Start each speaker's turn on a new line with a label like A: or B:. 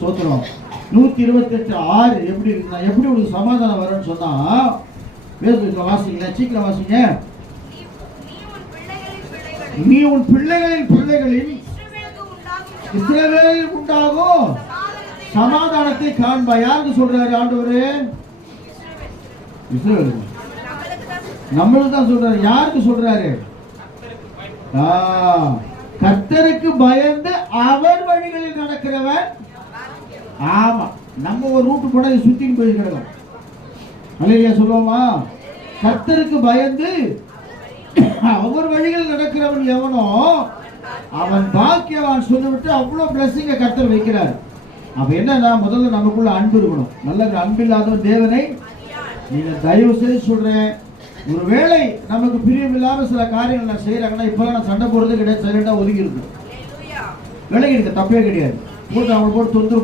A: ஸ்தோத்திரம். நூத்தி இருபத்தி எட்டு ஆறு எப்படி இருக்குன்னா எப்படி உங்களுக்கு சமாதானம் வரும்னு சொன்னா வேதத்துல வாசிங்களேன் சீக்கிரம் வாசிங்க.
B: நீ உன் பிள்ளைகளின்
A: பிள்ளைகளின் பிள்ளைகளின்
B: உண்டாகும். சமாதானத்தை
A: காண்பா. யாருக்கு சொல்றாரு ஆண்டவரு? இஸ்ரவேல்
B: நம்மளுக்கு தான்
A: சொல்றாரு. யாருக்கு சொல்றாரு? கர்த்தருக்கு பயந்து அவர் வழிகளில் நடக்கிறவன் ஆமா நம்ம ஒரு ரூட்டு கூட சுற்றின்னு சுத்தின்னு போய் கிடக்கும். அலையா சொல்லுவோமா? கத்தருக்கு பயந்து அவர் வழிகள் நடக்கிறவன் எவனோ அவன் பாக்கியவான் சொல்லிவிட்டு அவ்வளவு பிளஸிங்க கத்தர் வைக்கிறார். அப்ப என்னன்னா முதல்ல நமக்குள்ள அன்பு இருக்கணும். நல்ல அன்பில்லாதவன் தேவனை நீங்க தயவு செய்து சொல்றேன். ஒருவேளை நமக்கு பிரியமில்லாம சில காரியங்கள் நான் செய்யறாங்கன்னா இப்பெல்லாம் நான் சண்டை போடுறது கிடையாது சைலண்டா ஒதுங்கி இருக்கு விலகி இருக்கு தப்பே கிடையாது. போட்டு அவங்க போட்டு தொந்தரவு